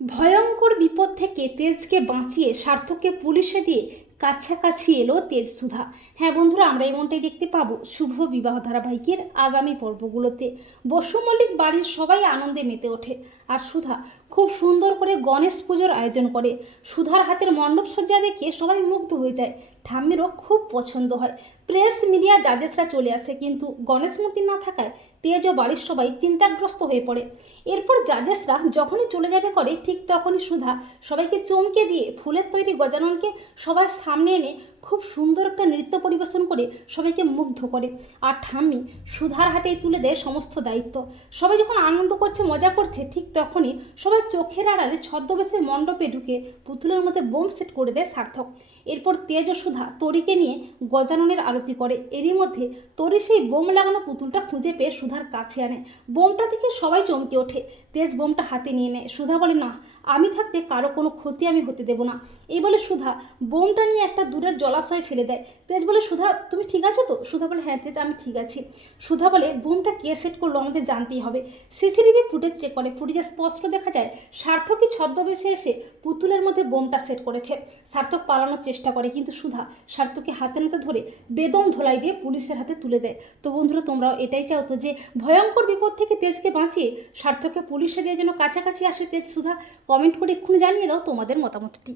ভয়ঙ্কর বিপদ থেকে তেজকে বাঁচিয়ে, সার্থককে পুলিশে দিয়ে কাছাকাছি এলো তেজ সুধা হ্যাঁ বন্ধুরা, আমরা এমনটাই দেখতে পাবো শুভ বিবাহ ধারাবাহিকের আগামী পর্বগুলোতে। বসু মল্লিক বাড়ির সবাই আনন্দে মেতে ওঠে। আর সুধা খুব সুন্দর করে গণেশ পুজোর আয়োজন করে। সুধার হাতের মণ্ডপ সজ্জা দেখে সবাই মুগ্ধ হয়ে যায়। ঠাম্মিরও খুব পছন্দ হয়। প্রেস মিডিয়া জাজেসরা চলে আসে, কিন্তু গণেশ মূর্তি না থাকায় তেজ ও বাড়ির সবাই চিন্তাগ্রস্ত হয়ে পড়ে। এরপর জাজেসরা যখনই চলে যাবে করে, ঠিক তখনই সুধা সবাইকে চমকে দিয়ে ফুলের তৈরি গজাননকে সবার সামনে এনে খুব সুন্দর একটা নৃত্য পরিবেশন করে সবাইকে মুগ্ধ করে। আর ঠাম্মি সুধার হাতেই তুলে দেয় সমস্ত দায়িত্ব। সবাই যখন আনন্দ করছে, মজা করছে, ঠিক তখনই সবাই চোখের আড়ালে ছদ্মবেশে মণ্ডপে ঢুকে পুতুলের মধ্যে বোম সেট করে দেয় সার্থক। এরপর তেজ ও সুধা তরিকে নিয়ে গজাননের আরতি করে। এরই মধ্যে তরি সেই বোম লাগানো পুতুলটা খুঁজে পেয়ে সুধার কাছে আনে। বোমটা দেখে সবাই চমকে ওঠে। তেজ বোমটা হাতে নিয়ে নেয়। সুধা বলে, না, আমি থাকতে কারও কোনো ক্ষতি আমি হতে দেবো না। এই বলে সুধা বোমটা নিয়ে একটা দূরের জলাশয়ে ফেলে দেয়। তেজ বলে, সুধা, তুমি ঠিক আছো তো? সুধা বলে হ্যাঁ তেজ, আমি ঠিক আছি। সুধা বলে, বোমটা কে সেট করল আমাদের জানতেই হবে। সিসিটিভি ফুটেজ চেক করে। ফুটেজে স্পষ্ট দেখা যায় সার্থকই ছদ্মবেশে এসে পুতুলের মধ্যে বোমটা সেট করেছে। সার্থক পালানোর চেষ্টা করে। কিন্তু সুধা সার্থকে হাতে নাতে ধরে বেদম ধোলাই দিয়ে পুলিশের হাতে তুলে দেয়। তো বন্ধুরা, তোমরাও এটাই চাও তো যে ভয়ঙ্কর বিপদ থেকে তেজকে বাঁচিয়ে সার্থকে পুলিশে দিয়ে যেন কাছাকাছি আসে তেজ সুধা। কমেন্ট করে এক্ষুনি জানিয়ে দাও তোমাদের মতামতটি।